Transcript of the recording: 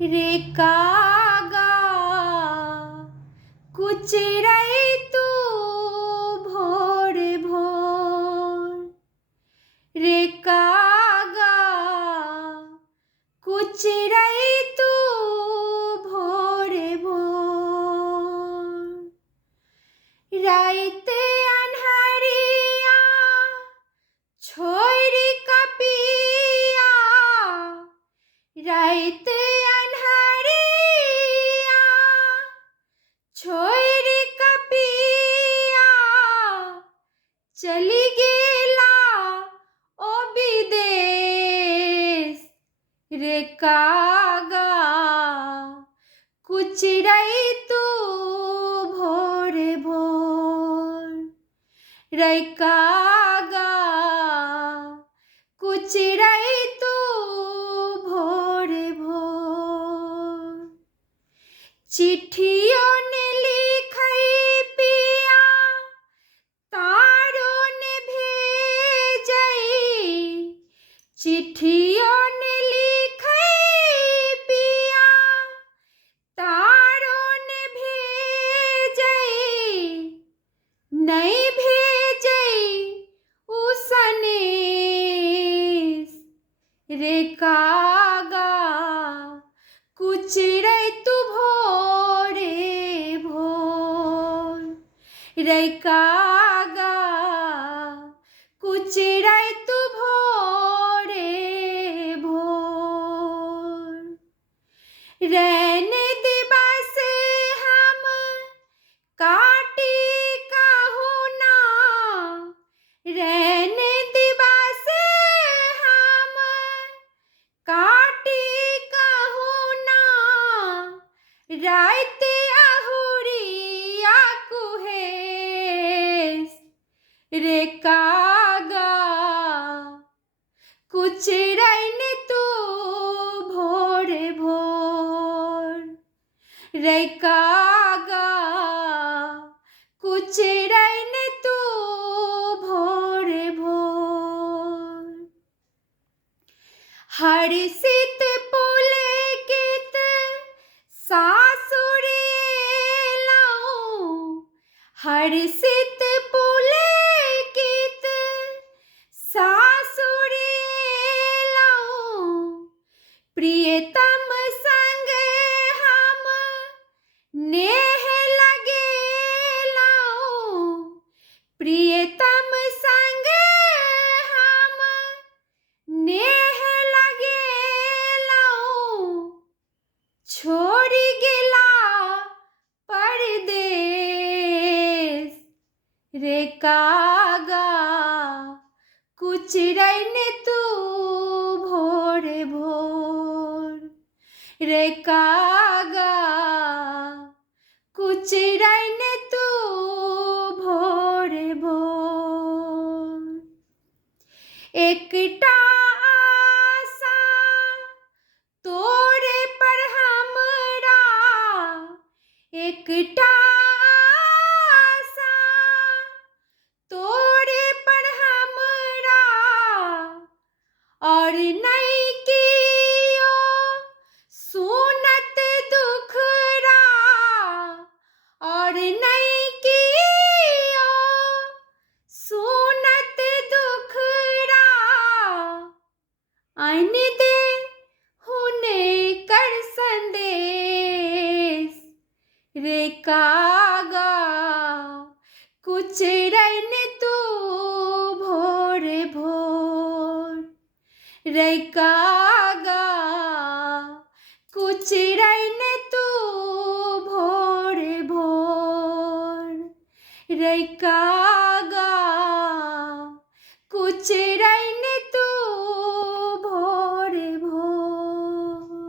रे कागा कुचरै तू भोर भोर। रे कागा कुचरै तू भोर भोर। राइत अन्हरिया छोड़ि कपिया। राइत अन्हरिया छोड़ि कपिया। चली गेला ओ विदेश। रे कागा कुचरै तू भोर भोर। रे कागा कुचरै तू भोर भोर। चिट्ठियों ने लिखै पिया तारो ने भेजै। चिट्ठियों ने लिखै पिया तारो ने भेजै। नहीं भेजै उ सनेश। रे कागा कुचरै तू भोरे भोर। रे कागा कुचरै तू भोरे भोर। रैन दिवस हम काटी काहू ना। रैन दिवस हम काटी काहू ना। राइत अहुरिया कुहेस। रे कागा कुचरैन तू भोर भोर। रे कागा कुचरैन तू भोर भोर। हर्षित पुलकित सासुर एलहुँ। हर्षित पुलकित सासुर एलहुँ। प्रियतम संग हम नेह लगेलहुँ। प्रियतम संग हम नेह लगेलहुँ। छोड़ि गेला परदेश। रे कागा कुचरैन तू भोर भोर। रे कागा कुचरैन तू भोर भोर। एकटा आशा तोरे पर हमरा। एकटा आशा तोरे पर हमरा। और नहीं कियो सुनत दुखरा। और नहीं कियो सुनत दुखरा। आइन दे हुने कर संदेश। रे कागा कुचरैन तू भोर भोर। रे कागा कुचरैन तू भोर भोर। रे कागा कुचरैन